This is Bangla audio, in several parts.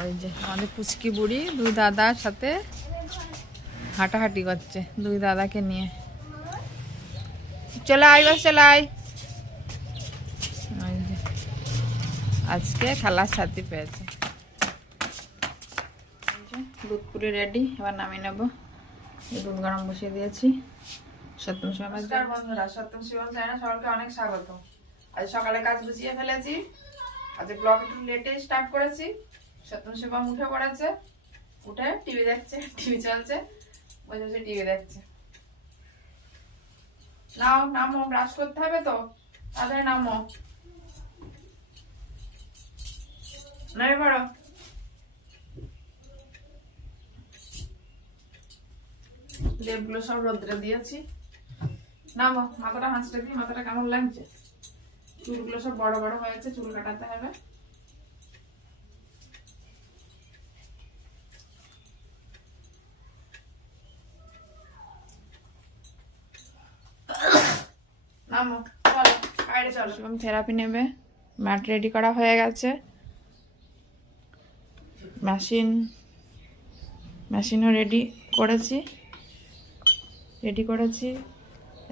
ওই যে আমাদের পুচকি বুড়ি দুই দাদার সাথে হাঁটাহাঁটি করছে, দুই দাদাকে নিয়ে। চলে আয় বাস, চলে আয়। ওই যে আজকে খেলার সাথী পেয়েছে। দুধ পুরি রেডি, এবার নামিয়ে নেবো। দুধ গরম বসিয়ে দিয়েছি। সত্যম শিবম বন্ধুরা, সত্যম শিবম চ্যানেলে সবাইকে অনেক স্বাগত। আজ সকালে কাজ গুছিয়ে ফেলেছি, আজ ব্লগ একটু লেটে স্টার্ট করেছি। সত্যম শিবম উঠে পড়েছে, উঠে টিভি দেখছে, টিভি চলছে, বসে বসে টিভি দেখছে। নাও নামো, ব্রাশ করতে হবে তো, তাড়াতাড়ি নামো, নেমে পড়ো। লেপগুলো সব রোদ্রে দিয়েছি, নামো। মাথাটা হাঁচড়ে দিই, মাথাটা কেমন লাগছে। চুলগুলো সব বড় বড় হয়েছে, চুল কাটাতে হবে। নামো, চলো বাইরে চলো। শিবম থেরাপি নেবে, ম্যাট রেডি করা হয়ে গেছে। মেশিনও রেডি করেছি।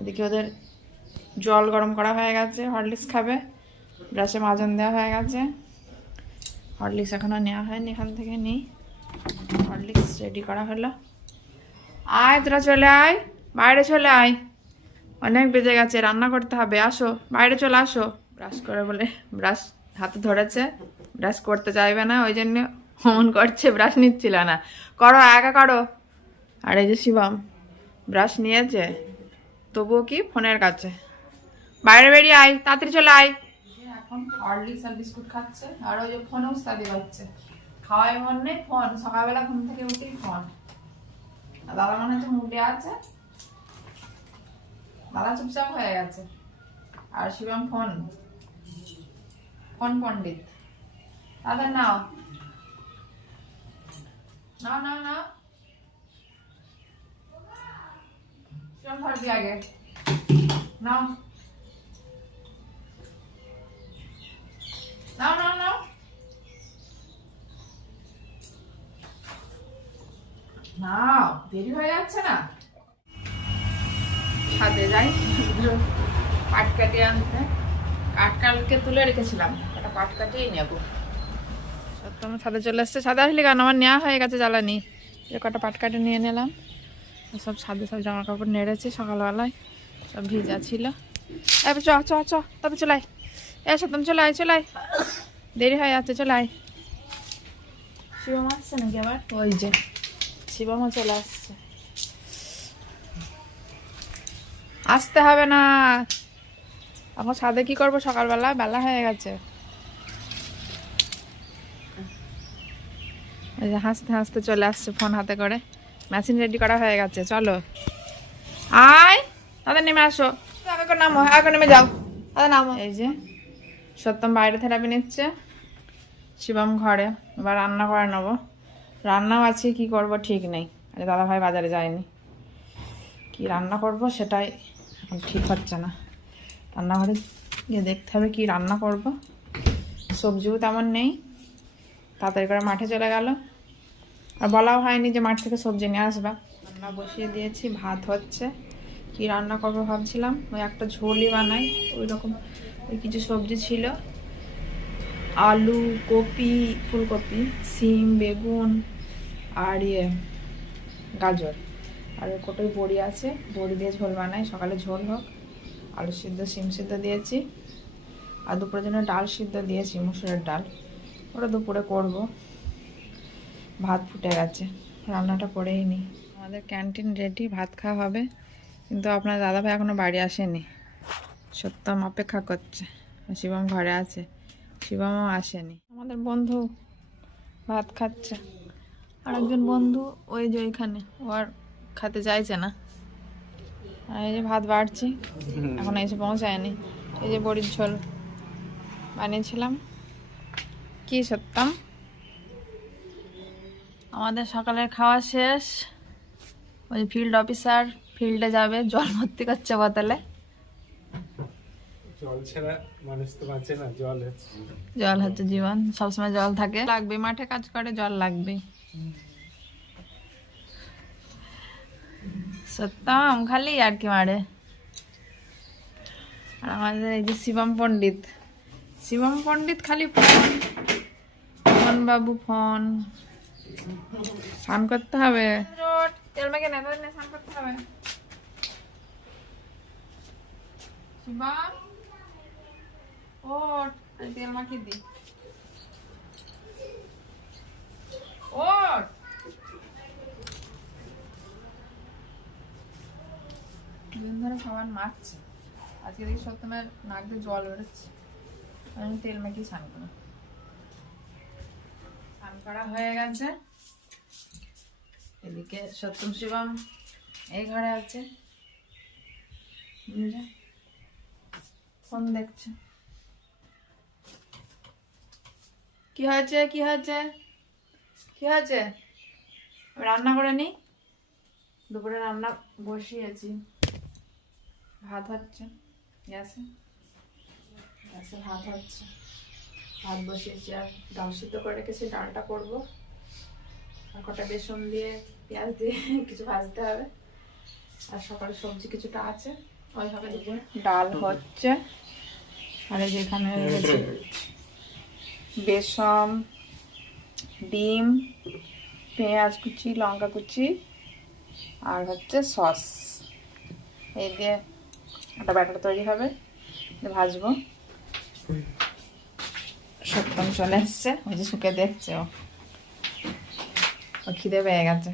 এদিকে ওদের জল গরম করা হয়ে গেছে, হরলিক্স খাবে। ব্রাশে মাজন দেওয়া হয়ে গেছে, হরলিক্স এখনো নেওয়া হয়নি, এখান থেকে নিই। হরলিক্স রেডি করা হলো। আয় তোরা, চলে আয়, বাইরে চলে আয়, অনেক বেজে গেছে, রান্না করতে হবে, আসো বাইরে চলে আসো। ব্রাশ করে বলে ব্রাশ হাতে ধরেছে, ব্রাশ করতে চাইবে না, ওই জন্য অমন করছে, ব্রাশ নিচ্ছিল না। করো, একা করো। আর এই যে শিবম ব্রাশ নিয়েছে, তবুও কি ফোনের কাছে। বাইরে বেরিয়ে আয়, তাড়াতাড়ি চলে আয়। এখন হরলিক্স আর বিস্কুট খাচ্ছে, আর ওই যে ফোনে উস্তাদি পাচ্ছে। খাওয়াই মন নেই, ফোন, সকালবেলা ঘুম থেকে উঠেই ফোন। দাদা মনে হচ্ছে মুডে আছে, দাদা চুপচাপ হয়ে গেছে। আর শিবম ফোন পণ্ডিত। দাদা নাও নাও নাও নাও, শিবম ধরবি আগে, নাও নাও নাও নাও নাও, দেরি হয়ে যাচ্ছে না। ছাদে যাই পাট কাটিয়ে আনতে, কালকে তুলে রেখেছিলাম, একটা পাট কাটিয়েই নেবো। সত্যম ছাদে চলে এসছে। ছাদে আসলে কেন, আমার নেওয়া হয়ে গেছে জ্বালানি। যে কটা পাট কাটে নিয়ে নিলাম, সব ছাদে সব জামা কাপড় নেড়েছি সকালবেলায়, সব ভিজা ছিল। এবার চ চ চ, তবে চলাই, এ সত্যম চলে আয়, চলে আয়, দেরি হয়ে যাচ্ছে, চলে আয়। শিবম আসছে নাকি আবার? ওই যে শিবমও চলে আসছে। আসতে হবে না, এখন ছাদে কি করবো, সকালবেলা বেলা হয়ে গেছে। এই যে হাসতে হাসতে চলে আসছে, ফোন হাতে করে। মেশিন রেডি করা হয়ে গেছে, চলো আয়, তাদের নেমে আসো, আগে নামো, আগে নেমে যাও, তাদের নামো। এই যে সত্যম বাইরে থেরাপি নিচ্ছে, শিবম ঘরে। এবার রান্না করে নেবো, রান্নাও আছে, কি করব ঠিক নেই। আরে দাদা ভাই বাজারে যায়নি, কি রান্না করব সেটাই এখন ঠিক হচ্ছে না। রান্নাঘরে গিয়ে দেখতে হবে কি রান্না করব। সবজিও তেমন নেই, তাড়াতাড়ি করে মাঠে চলে গেল, আর বলাও হয়নি যে মাঠ থেকে সবজি নিয়ে আসবা। রান্না বসিয়ে দিয়েছি, ভাত হচ্ছে। কি রান্না করবো ভাবছিলাম, ওই একটা ঝোলই বানাই, ওই রকম ওই কিছু সবজি ছিল, আলু, কপি, ফুলকপি, সিম, বেগুন আর গাজর, আর ওই কোটোই বড়ি আছে, বড়ি দিয়ে ঝোল বানাই, সকালে ঝোল হোক। আলু সিদ্ধ, সিম সিদ্ধ দিয়েছি, আর দুপুরের জন্য ডাল সিদ্ধ দিয়েছি, মুসুরের ডাল, ওটা দুপুরে করব। ভাত ফুটে গেছে, রান্নাটা করেই নি। আমাদের ক্যান্টিন রেডি, ভাত খাওয়া হবে, কিন্তু আপনার দাদাভাই এখনো বাড়ি আসেনি। সত্যম অপেক্ষা করছে, শিবম ঘরে আছে, শিবমও আসেনি। আমাদের বন্ধু ভাত খাচ্ছে, আর একজন বন্ধু ওই যে ওইখানে, ও আর খেতে চাইছে না। আর এই যে ভাত বাড়ছি, এখন এসে পৌঁছায়নি। এই যে বড়ির ঝোল বানিয়েছিলাম। কি সত্যম, আমাদের সকালের খাওয়া শেষ। ওই ফিল্ড অফিসার ফিল্ডে যাবে, জল ভর্তি করছে বোতলে। জল ছাড়া মানুষ তো বাঁচে না, জল হচ্ছে জীবন, সবসময় জল থাকে, লাগবে, মাঠে কাজ করে জল লাগবে। সত্যম খালি আর কি মারে। আর আমাদের এই যে শিবম পণ্ডিত খালি ফোন, ফোন বাবু ফোন। স্নান করতে হবে, তেল মেখে না স্নান করতে হবে। শিবম ওঠ, তেল মাখিয়ে দি, ওঠ। দিন ধরে সাবান মাখছে, আজকে দেখি সত্যমের নাক দিয়ে জল বেরোচ্ছে, আমি তেল মাখিয়ে স্নান করো। স্নান করা হয়ে গেছে। এদিকে সত্যম শিবম এই ঘরে আছে, ফোন দেখছে। কি হয়েছে কি হয়েছে কি হয়েছে? আমি রান্না করে নি, দুপুরে রান্না বসিয়েছি, ভাত হচ্ছে গ্যাসে, ভাত হচ্ছে, ভাত বসিয়েছি আর ডাল সিদ্ধ করে রেখেছি, ডালটা করবো। আর কটা বেসন দিয়ে পেঁয়াজ দিয়ে কিছু ভাজতে হবে, আর সকালে সবজি কিছুটা আছে ওইভাবে দুপুরে ডাল হচ্ছে। আর এই যে এখানে রয়েছে বেসন, ডিম, পেঁয়াজ কুচি, লঙ্কা কুচি, আর হচ্ছে সস। এই দিয়ে একটা ব্যাটার তৈরি হবে, ভাজবো। সত্যম চলে এসছে, ওই যে শুকে দেখছে, ও খিদে পেয়ে গেছে।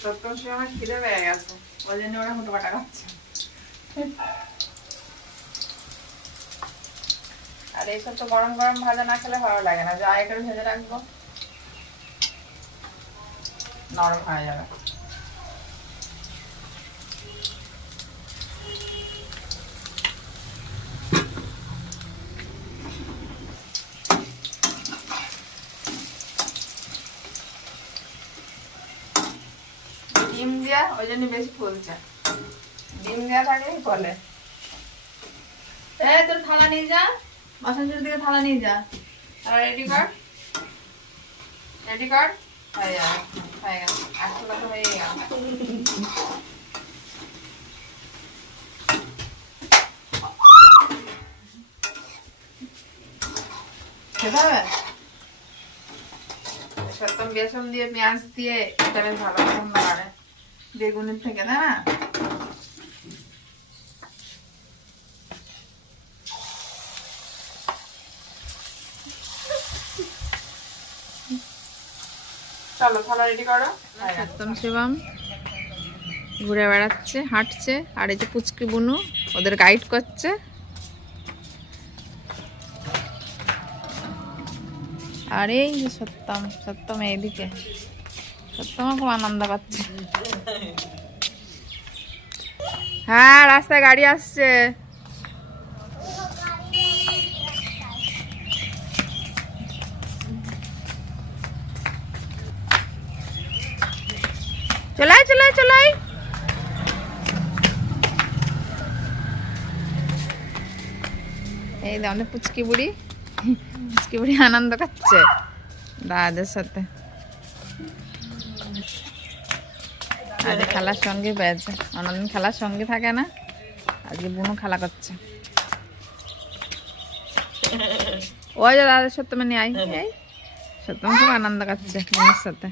সত্যম সে আমার খিদে পেয়ে গেছে, ওই জন্য ওরা হুটো পাটা খাচ্ছে। আর এইসব তো গরম গরম ভাজা না খেলে ভালো লাগে না, যা করে ভেজে রাখবো নরম হয়ে যাবে। ডিম দিয়া ওই জন্য বেশি ফুলছে, ডিম দেওয়া থাকে বলে। তোর থালা নিয়ে যা, বাসনটির দিকে থালা নিয়ে যা, আর রেডি কর, রেডি কর, হয়ে যাবে, হয়ে গেছে, এক থালা তো হয়ে গেল। খেতে হবে। সত্যম বেসন দিয়ে পেঁয়াজ দিয়ে এটা বেশ ভালো পছন্দ করে বেগুনের থেকে, তাই না? চলো থালা রেডি করো। সত্যম শিবম ঘুরে বেড়াচ্ছে, হাঁটছে, আর এই যে পুচকি বুনু ওদের গাইড করছে। আর এই যে সত্যম এইদিকে, সত্যম খুব আনন্দ পাচ্ছে। হ্যাঁ রাস্তায় গাড়ি আসছে, চলাই চলাই চলাই। এই আমাদের পুচকি বুড়ি আনন্দ করছে দাদাদের সাথে, আজ খেলার সঙ্গে পেয়েছে, অন্যদিন খেলার সঙ্গে থাকে না, আজকে বুনু খেলা করছে। ওই যে দাদাদের সাথে মানে আই, এই সত্যম খুব আনন্দ করছে বুনুর সাথে।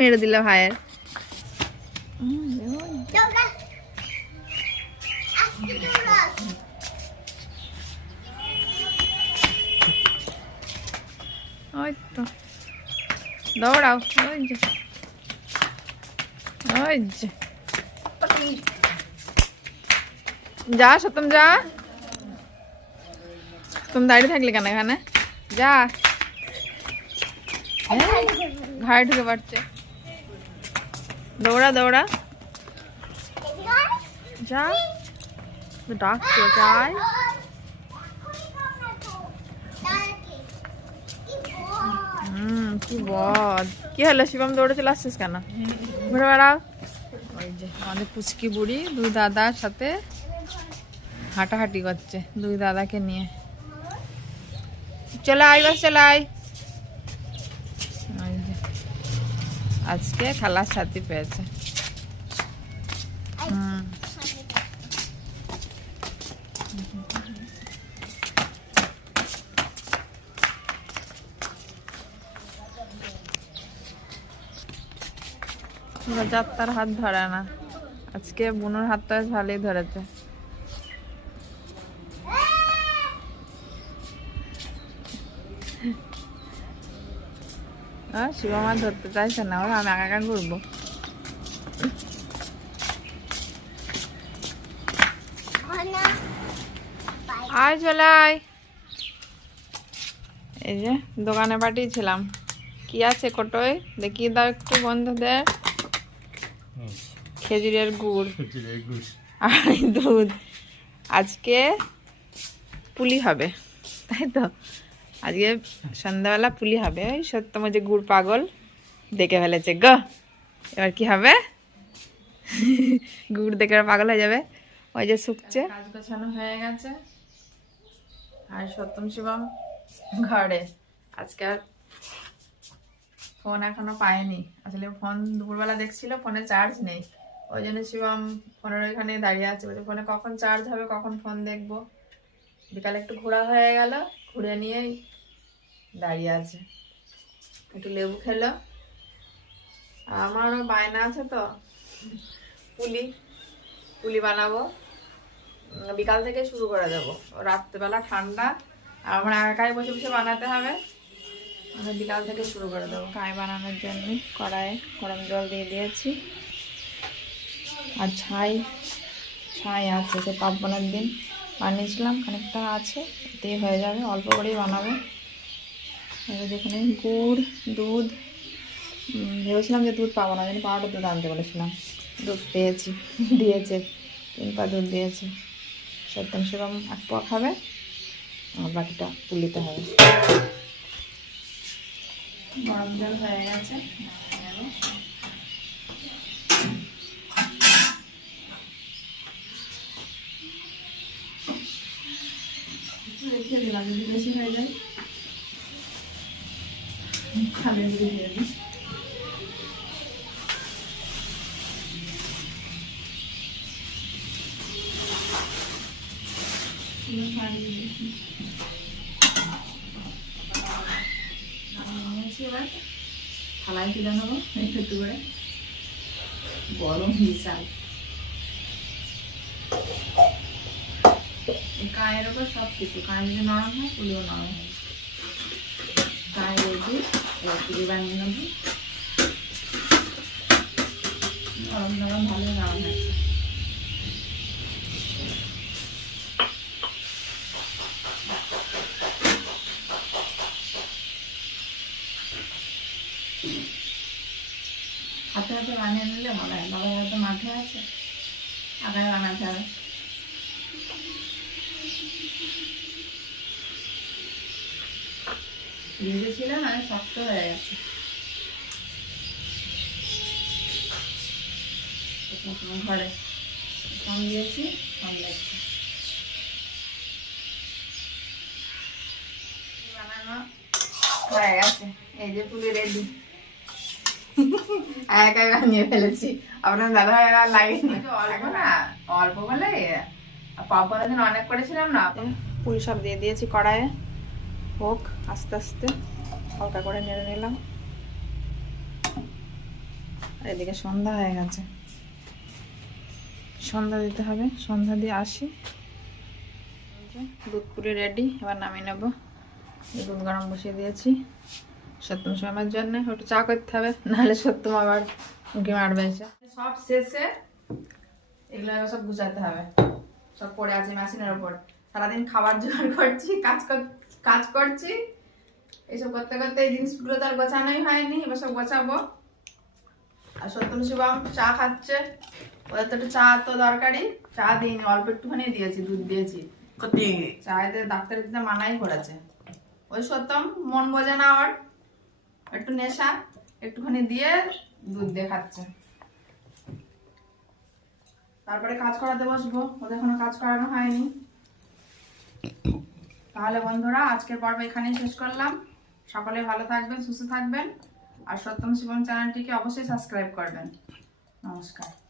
মেরে দিল ভাইয়ের। ওই তো দৌড়াও, ওই যে ওই যে যা সত্যম যা, তুমি দাঁড়িয়ে থাকলে কেন এখানে, যা ঘাড়ে ঢুকে পারছে, দৌড়া দৌড়া যা, ডাকছে যাই। কি বদ, কি হলো শিবম, দৌড়ে চলে আসছিস কেন? ঘুরে বেড়াও। ওই যে আমাদের পুচকি বুড়ি দুই দাদার সাথে হাঁটাহাঁটি করছে, দুই দাদাকে নিয়ে। চলে আয় বাস, চলে আয়। ওই যে আজকে খেলার সাথী পেয়েছে। যাত্রার হাত ধরে না, আজকে বুনুর হাতটা ভালোই ধরেছে। শিবম আর ধরতে চাইছে না, ওরা আমি একা ঘুরবো। আয় চলে আয়। এই যে দোকানে পাঠিয়েছিলাম, কি আছে কোটোয় দেখিয়ে দাও একটু বন্ধুদের। খেজুরের গুড় আর দুধ। আজকে পুলি হবে, তাই তো? আজকে সন্ধ্যাবেলা পুলি হবে। ওই সত্যম যে গুড় পাগল দেখে ফেলেছে গো, এবার কি হবে? গুড় দেখে পাগল হয়ে যাবে। ওই যে শুকছে, কাজ গোছানো হয়ে গেছে। আর সত্যম শিবম ঘরে। আজকে আর ফোন এখনো পায়নি, আসলে ফোন দুপুরবেলা দেখছিল, ফোনে চার্জ নেই। ওই জন্য শিবম ফোনের ওইখানে দাঁড়িয়ে আছে, বলছে ফোনে কখন চার্জ হবে, কখন ফোন দেখবো। বিকালে একটু ঘোরা হয়ে গেল, ঘুরে নিয়েই দাঁড়িয়ে আছে। একটু লেবু খেলো। আমারও বায়না আছে তো, পুলি পুলি বানাবো, বিকাল থেকে শুরু করে দেবো। রাত্রেবেলা ঠান্ডা, আর আমার একাই বসে বসে বানাতে হবে, বিকাল থেকে শুরু করে দেবো। কাই বানানোর জন্য কড়াইয়ে গরম জল দিয়ে দিয়েছি। আর ছাই আছে, সে পার্বণের দিন বানিয়েছিলাম, খানিকটা আছে, এতেই হয়ে যাবে, অল্প করেই বানাবো। এবার যেখানে গুড় দুধ, ভেবেছিলাম যে দুধ পাবো না, যেন পাউডার দুধ আনতে বলেছিলাম, দুধ পেয়েছি, দিয়েছে 3 পা দুধ দিয়েছে। সত্যম শিবম 1 পা খাবে, আর বাকিটা তুলিতে হবে। গরম জল হয়ে গেছে, রেখে দিলাম, যদি বেশি হয়ে যায় খাবে দিয়ে দিই। এবার থালায় তুলে নেবো একটু একটু করে, গরম বিশাল। কায়ের ওপর সব কিছু, কায় যদি নরম হয় পুলিও নরম হয়। কায় রেডি, এবার পুলি বানিয়ে নেবো। নরম নরম ভালো নরম হয়েছে। হাতে হাতে বানিয়ে নিলে মনে হয়, বাবার হয়তো মাঠে আছে, আগায় বানাতে হবে। ভিজেছিলাম, আমি শক্ত হয়ে গেছে। ঘরে কম দিয়েছি, কম লাগছে। বানানো হয়ে গেছে, এই যে পুলি রেডি। একাই বানিয়ে ফেলেছি, আপনার দাদা ভাই লাগেনি। অল্প না, অল্প বলে পাপড়ের দিন অনেক করেছিলাম না। পুলি সব দিয়ে দিয়েছি কড়াইয়ে, হোক আস্তে আস্তে, হালকা করে নেড়ে নিলাম। এদিকে সন্ধ্যা হয়ে গেছে, সন্ধ্যা দিতে হবে, সন্ধ্যা দিয়ে আসি। দুধ পুরি রেডি, এবার নামিয়ে নেব। দুধ গরম বসিয়ে দিয়েছি সত্যম সময়ের জন্য, একটু চা করতে হবে, নাহলে সত্যম আবার উঁকি মারবে। সব শেষে এগুলো সব গুছাতে হবে, সব পড়ে আছে মেশিনের ওপর। সারাদিন খাবার জোগাড় করছি, কাজ করছি, এইসব করতে করতে এই জিনিসগুলো তো আর গোছানোই হয়নি, এবার সব গোছাবো। আর সত্যম শিবম চা খাচ্ছে, ওদের তো একটু চা তো দরকারি, চা দিইনি, অল্প একটুখানি দিয়েছি, দুধ দিয়েছি। চায়েতে ডাক্তারের দিতে মানাই করেছে। ওই সত্যম মন বোঝে না, আমার একটু নেশা, একটুখানি দিয়ে দুধ দিয়ে খাচ্ছে। তারপরে কাজ করাতে বসবো, ওদের এখনো কাজ করানো হয়নি। তাহলে বন্ধুরা আজকের পর্ব এখানেই শেষ করলাম। সকলে ভালো থাকবেন, সুস্থ থাকবেন, আর সত্যম শিবম চ্যানেলটিকে অবশ্যই সাবস্ক্রাইব করবেন। নমস্কার।